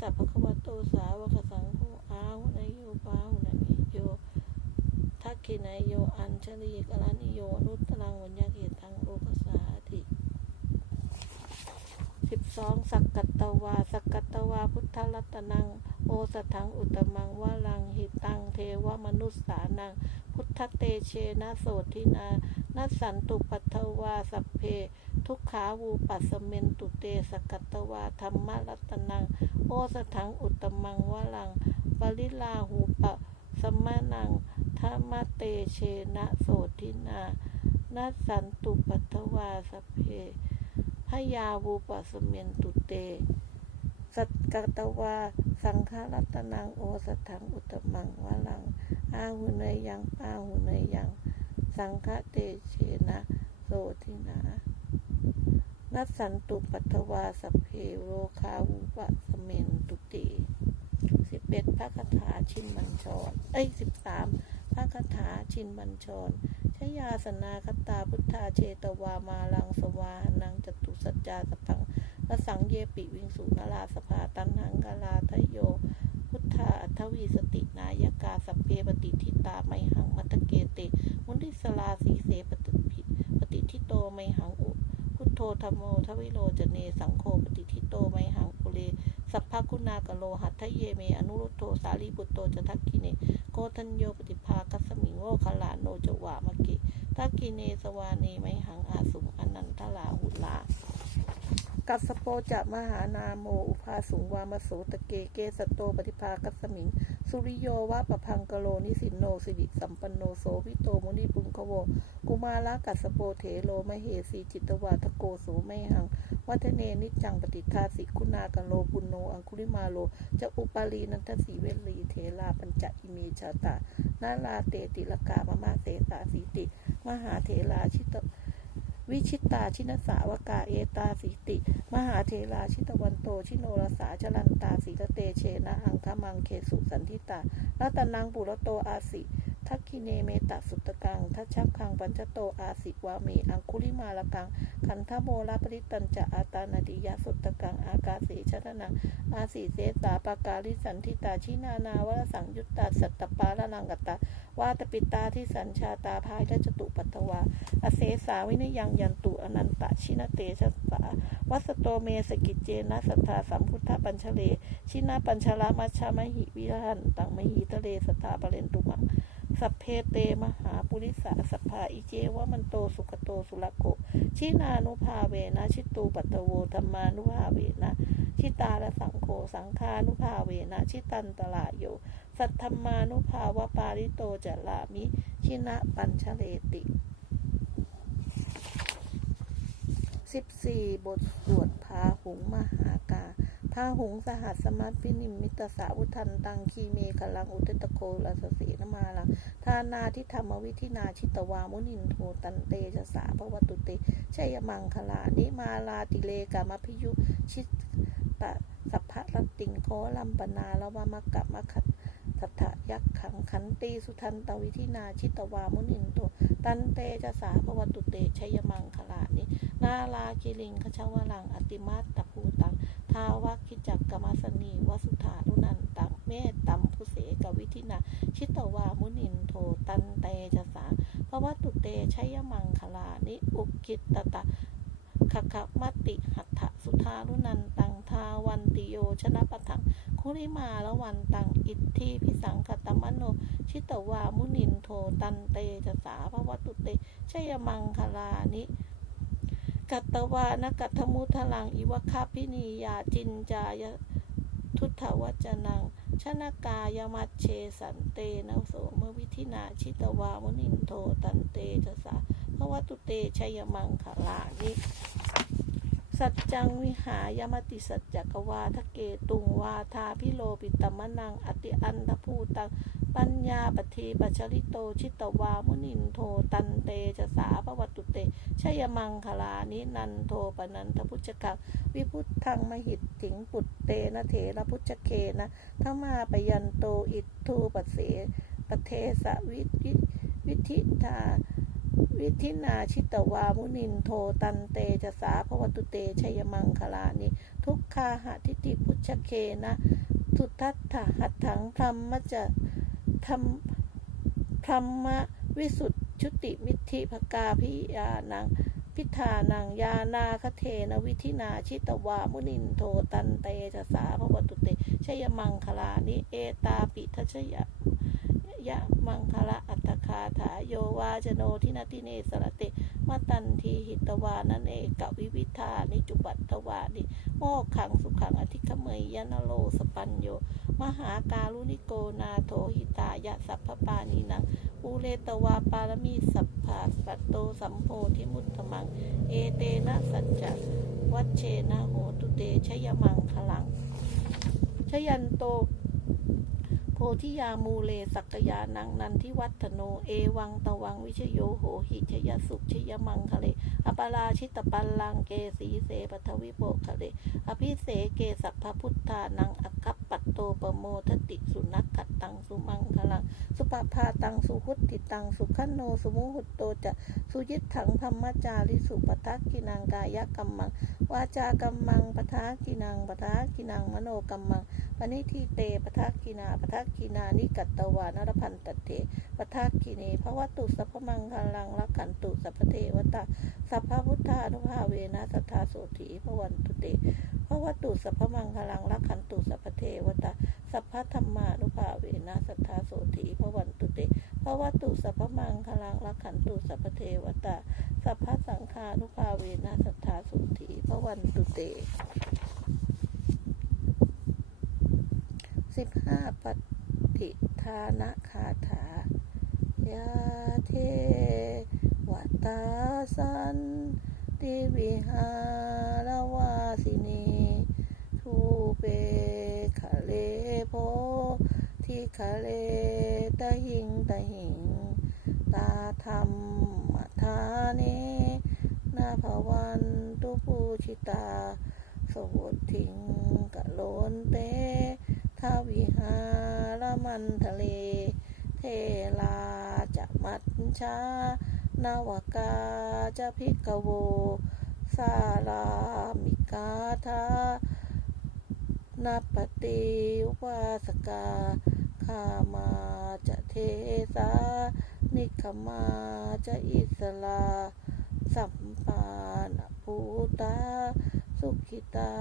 สัพพะคะวะโตสาวกสังโฆอาหุนายโยปาหุนายโยทักขินายโยอัญชลีกลานิโยนุตตรังวัญญาเกตังโลกสาธิสิบสองสักกัตตวา สักกัตตวา พุทธรัตนัง โอสถังอุตมังวาลังหิตัง เทวมนุสสานัง พุทธเตเชนะโสทินานัสันตุปัทวา สัพเพ ทุกขาวูปัสเมนตุเตสกัตตวาธรรมรัตนัง โอสถังอุตมังวะลังปริลาหูปะสมะนังธรรมเตเชนะโสทินานัสันตุปัทถวาสเพพยาวูปัสเมนตุเต สัตกตวา สังฆรัตนังโอสถังอุตมังวะลัง อาหุเนยังอาหุเนยัง สังฆเตเชนะโสทินา นัสสันตุปัทวาสเพโรคาวุปะสเมนตุติสิบเอ็ดพระคาถาชินบัญชร เอ้ยสิบสามพระคาถาชินบัญชรชยาสนาคตาพุทธาเชตวามาลังสวานังจตุสัจจาสพังละสังเยปิวิงสุนาราสภาตันหังกาลาทโย พุทธาอัทวีสตินายกาสัพเพปฏิทิตาไมหังมัตเกเต มุนิสลาสีเสปฏิพิปฏิทิโตไมหังอุ โทธรรมโมทวิโรจเน สังโฆปฏิทิโตไมหังกุเรสัพพคุณากะโลหัตถเยเม อนุรุตโตสารีบุตโตจะทักกิเน โกทัญโยปฏิภากัสมิงโวคลาโนจวามะกิทักกิเนสวาเนไมหังอาสุงอนันทลาหุลา กัสโปจะมหานาโม อุภาสุงวามโสตะเกเกสโตปฏิภาคัสมิง สุริโยวะปะพังกะโลนิสินโนสิริสัมปันโนโสวิโตมุนิปุงคโว กุมาละกัสโปเถโลมเหสีจิตวาทโกโสไมหัง วัฒเนนิจังปฏิทาสิคุณากะโลปุณโนอังคุลิมาโล จะอุปาลีนันทสีเวลีเทลาปัญจอิเมชาตานาลาเตติลกามะมาเสตาสีติ มหาเทลาชิต วิชิตาชินสาวกาเอตาสีติ มหาเทราชิตวันโต ชิโนรสาจรันตาสีตเตเชนะอังคมังเคสุสันทิตารัตนังปุรโตอาสิ ทักคิเนเมตสุตตกัง ทัชชักคังปัญจโตอาสิวาเมอังคุลิมาลกัง คันทโมลาปริตันจะอาตานาดิยสุตตกัง อากาเสชะนังอาสีเสตาปากาลิสันทิตาชินานาวรสังยุตตาสัตตปาละนังกตาวาตปิตาที่สัญชาตาพายและจตุปัตวา อเสสาวินยังยันตุอนันตชินเตชะสาวัสโตเมสกิจเจนะสัทธาสัมพุทธปัญชเล ชินาปัญชลามัชฌามหิวิหันตังมหิทะเลสตาปเรนตุมัง สัพเพเตมหาปุริสาสัพพาอิเจวะมันโตสุขโตสุรโกชินานุภาเวนะ ชิตูปัตโวธรรมานุภาเวนะ ชิตาละสังโฆสังฆานุภาเวนะ ชิตันตลาโย สัทธรรมานุภาวะปาริโตจะลามิ ชินะปัญชเลติสิบสี่บทสวดพาหุงมหากา พาหุงสหัสสมัตพินิมมิตสาวุทันตังคีเมฆลังอุตตะโกลาสสีนมาลังทานาทิธรรมวิธินาชิตวามุนินโทตันเตจะสาภวตุเตชัยมังคลานิมาลาติเลกามพิยุชิตตะสัพพะรติงโคลัมปนาละวามะกะมะขัดสัทธยักขังขันตีสุทันตวิธินาชิตวามุนินโทตันเตจะสาภวตุเตชัยมังคลานินาลาคิลิงคชาวลังอติมาตตภูตาวักคิจักกมัสนีวสุธารุนันตังเมตตัมพุเสกวิธินาชิตวามุนินโทตันเตจะสาภวตุเตชัยมังคลานิอุกิตตตะขะขะมติหัตถสุธารุนันตังทาวันติโยชนะปะทังคุริมาละวันตังอิทธิพิสังกตมโน ชิตวามุนินโทตันเตจะสาภวตุเตชัยมังคลานิ กัตตวานกัตมุทลัง อิวคาพินียาจินจายทุตถวัจนัง ชนกายมัชเชสันเตนะโสมวิธินาชิตวามุนินโทตันเตจะสาภวตุเตชัยมังคลานิสัจจังวิหายมติสัจจกวาทะเกตุงวาทาพิโลปิตมะนัง อติอันทภูตัง ปัญญาปทีปัจริโตชิตวามุนินโทตันเตจะสาภวตุเตชยมังคลานินันโทปนันทพุชกังวิพุทธังมหิตถิงปุตเตนะเถระพุชเคนะธมาปยันโตอิทูปเสปเทสวิวิวิธิทาวิธินาชิตวามุนินโทตันเตจะสาภวตุเตชยมังคลานิทุกขาหะทิติพุชเคนะสุทัตถะหัตถังธรรมจะ ธรรมธรรมวิสุทธิชุติมิธิภกาพิยานังพิธานังยานาคเทนวิธินาชิตวามุนินโทตันเตจะสาภวตุเตชยมังคลานิเอตาปิทัชยะ ยะมังคละอัตคาถาโยวาจโนทินาทิเนสรติมตันทีหิตวานันเอกวิวิธานิจุปัตตวานิโมกขังสุขังอธิคเมยยนโลสปัญโย มหาการุณิโกนาโทหิตายะสัพพปานีนังอุเรตวาปารมีสัพพาสัตโตสัมโพธิมุตตมัง เอเตนะสัจจะวัชเชนะโหตุเตชยมังคลังชยันโต พธิยามูเลสักยานังนันทิวัฒโน เอวังตวังวิชโยโหหิชยสุขชยมังคะเลอปาราชิตปัลลังเกสีเสปทวิโปคะเลอภิเสเกสัพพพุทธานังอัคคปัตโตปโมทติสุนักขัดตังสุมังคะ งสุปภาตังสุหุตติตังสุขันโนสุมุหุตโตจะสุยิตถังธรรมจาริสุปทักกินังกายกรรมัง วาจากรรมังปทากินังปทากินังมโนกรรมังปณิทิเตปทักกินาปทักกินานิกัตตวานรพันตเตปทักกิเนภวตุสัพพมังคลังรักขันตุสัพเทวตาสัพพพุทธานุภาเวนะสัทธาโสถีพวันตุเต วตุสัพพมังคลังรักขันตุสัพพเทวตาสัพพธรรมานุภาเวนะสัทธาโสถีพวันตุเตภวตุสัพพมังคลังรักขันตุสัพพเทวตาสัพพสังฆานุภาเวนะสัทธาโสถีพวันตุเตสิบห้าปฏิทานะคาถายาเทวตาสันติวิหารวาสินีทูเปคะเลโพ ทิคะเลตะหิงตะหิง ตาธรรมทาเนนาภวันตุปูชิตาโสทิงกะโลนเตทาวิหารมันทะเล เทลาจะมัดชานาวกาจะพิกโวสารามิกาธานาปฏิอุปาสกา ขามาจะเทสานิคมาจะอิสลา สัมปานภูตา สุขิตา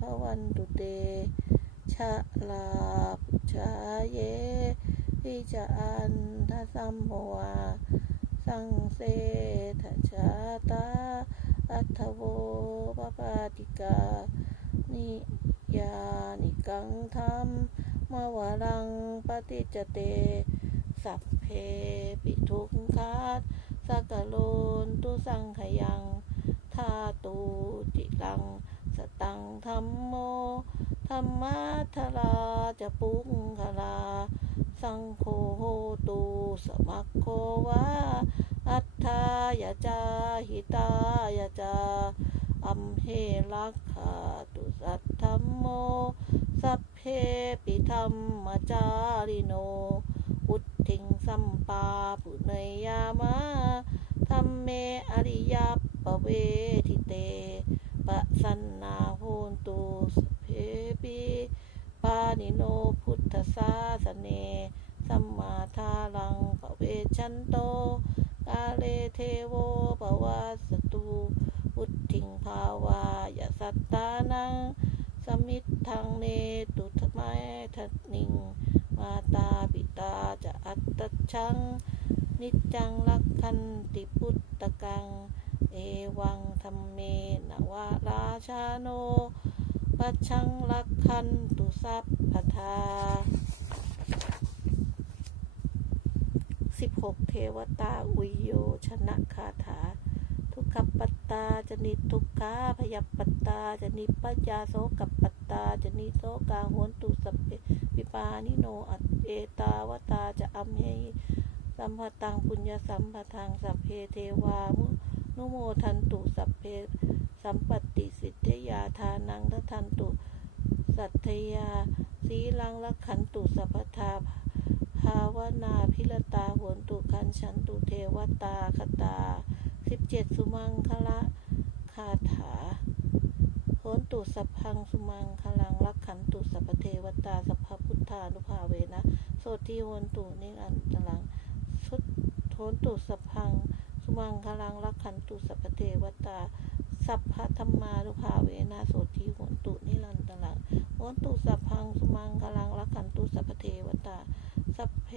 ภวันตุเตชะลาปุชาเยวิจาอันทสัมโมวาสังเสทชาตา อัทโวปปาติกา นิยานิกังธรรม มวรังปฏิจเต สัพเพปิทุกขาสักกะโลนตุสังขยังทาตูจิลัง สตังธรรมโมธรรมาทราจะปุงคลา สังโฆโหตูสมัคโควาอัฏฐายาจาหิตายาจาอัมเหลักขาตุสัทธัมโม เพปิธรรมจาริโน อุทถิงสัมปาปุเนยยามาธรรมเมอริยปเวทิเตปะสันนาโหนตุสพเพปิปานิโนพุทธศาสเน สัมมาทาลังปะเวชันโต กาเลเทโวปวาสตุพุทธิงภาวายาสัตตานัง สมิทธังเนตุทไมทัตนิง มาตาปิตาจะอัตต ชัง นิจจังลักขันติพุตตะกัง เอวังธรรมเมนวาราชาโนปัชังลักขันตุสัพพทาสิบหกเทวตาอุยโยชนะคาถา ทุกขปตตาจนิทุกขาพยาป ตาจะนิปัญญาโสกับปัตตาจะนิโสกาโหนตุสัพเพปิปานิโนอัตเอตาวตาจะอัมเหสัมภตังปุญญสัมปทังสัพเพเทวามุนุโมทันตุสัพเพสัมปติสิทธยาทานังทัทันตุสัทยาสีลังละขันตุสัพทาภาวนาพิรตาโหนตุคันฉันตุเทวตาคตาสิบเจ็ดสุมังคละคาถา โหนตุสัพพังสุมังคลังรักขันตุสัพเทวตาสัพพุทธานุภาเวนะโสทีโหนตุนิรันตลังสุดโหนตุสัพพังสุมังคลังรักขันตุสัพเทวตาสัพพธรรมานุภาเวนะโสทีโหนตุนิรันตลังโหนตุสัพพังสุมังคลังรักขันตุสัพเทวตาสัพเพ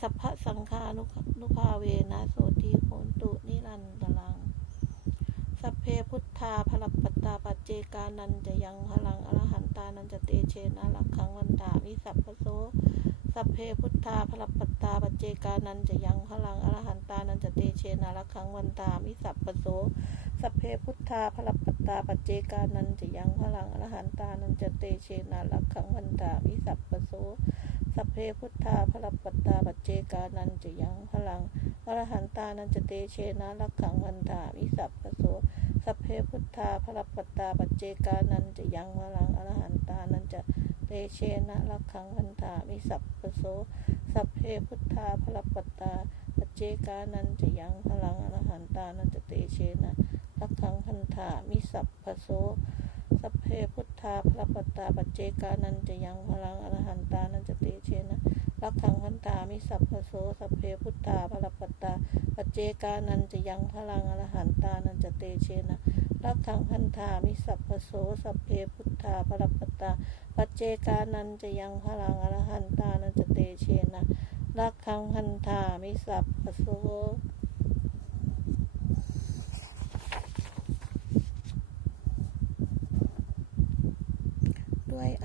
สัพพสังฆานุภาเวนะโสทีโหนตุนิรันตลัง สัพเพพุทธาพลัปปตตาปัจเจกานันจะยังพลังอรหันตานันจะเตเชนะลักขังวันตามิสัพพโสสัพเพพุทธาพลัปปตตาปัจเจกานันจะยังพลังอรหันตานันจะเตเชนะลักขังวันตามิสัพพโสสัพเพพุทธาพลัปปตตาปัจเจกานันจะยังพลังอรหันตานันจะเตเชนะลักขังวันตามิสัพพโส สัพเพพุทธาพลัปปตตาปัจเจกานันจะยังพลังอรหันตานันจะเตเชนะลักขังวันตามิสัพพโสสัพเพพุทธาพลัปปตตาปัจเจกานันจะยังพลังอรหันตานันจะเตเชนะลักขังวันตามิสัพพโสสัพเพพุทธาพลัปปตตาปัจเจกานันจะยังพลังอรหันตานันจะเตเชนะลักขังพันธามิสัพพโส สัพเพพุทธาพลัปปตตาปัจเจกานันจะยังพลังอรหันตานันจะเตเชนะลักขังพันธามิสัพพโสสัพเพพุทธาพลัปปตตาปัจเจกานันจะยังพลังอรหันตานันจะเตเชนะลักขังพันธามิสัพพโสสัพเพพุทธาพลัปปตตาปัจเจกานันจะยังพลังอรหันตานันจะเตเชนะลักขังพันธามิสัพพโส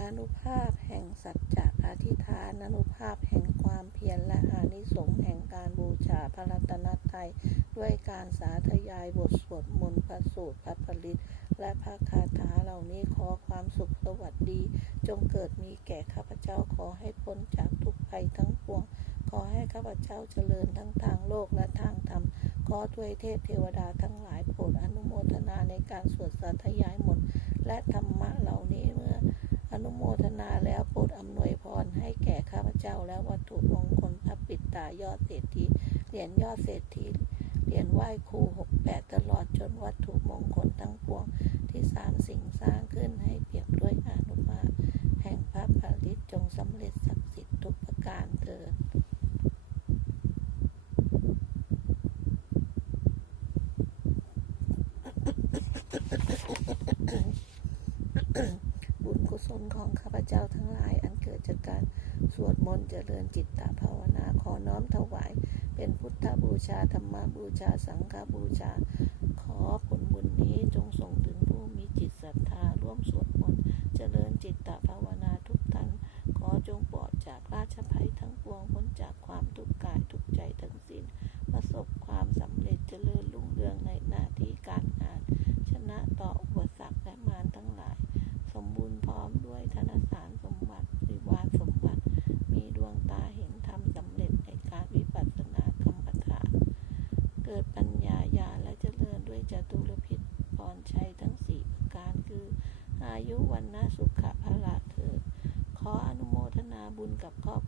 ด้วยอนุภาพแห่งสัจจะอธิษฐานอนุภาพแห่งความเพียรและอานิสงส์แห่งการบูชาพระรัตนตรัยด้วยการสาธยายบทสวดมนต์พระสูตรพระผลิต และพระคาถาเหล่านี้ขอความสุขสวัสดี จงเกิดมีแก่ข้าพเจ้าขอให้พ้นจากทุกภัยทั้งปวง ขอให้ข้าพเจ้าเจริญทั้งทางโลกและทางธรรมขอด้วยเทพเทวดาทั้งหลายโปรดอนุโมทนาในการสวดสาธยายหมนต์และธรรมะเหล่านี้เมื่อ อนุโมทนาแล้วโปรดอำนวยพรให้แก่ข้าพเจ้าและวัตถุมงคลพระปิดตายอดเศรษฐีเหรียญยอดเศรษฐีเหรียญไหว้ครูหกแปดตลอดจนวัตถุมงคลทั้งปวงที่สามสิ่งสร้างขึ้นให้เปียบด้วยอนุภาพแห่งพระผลิตจงสำเร็จศักดิ์สิทธิ์ทุกประการเถิด บุญกุศลของข้าพ เจ้าทั้งหลาย อันเกิดจากการสวดมนต์เจริญจิตตภาวนาขอน้อมถวาย เป็นพุทธบูชาธรรมบูชาสังฆบูชา ขอผลบุญนี้จงส่งถึงผู้มีจิตศรัทธาร่วมสวดมนต์เจริญจิตตภาวนาทุกท่านขอจงปลอดจากราชภัยทั้งปวงพ้นจากความทุกข์กายทุกข์ใจทั้งสิ้น ประสบความสำเร็จเจริญรุ่งเรืองในหน้าที่การงาน ชนะต่ออุปสรรคและมารทั้งหลาย สมบูรณ์พร้อมด้วยธนสารสมบัติวิวาทสมบัติ มีดวงตาเห็นธรรมสำเร็จในการวิปัสสนากรรมฐาน เกิ ดปัญญาญาและเจริญด้วยจตุรพิษพรชัยทั้งสี่ประการคือ อายุวันนะสุขะพละเถิดขออนุโมทนาบุญกับครอบ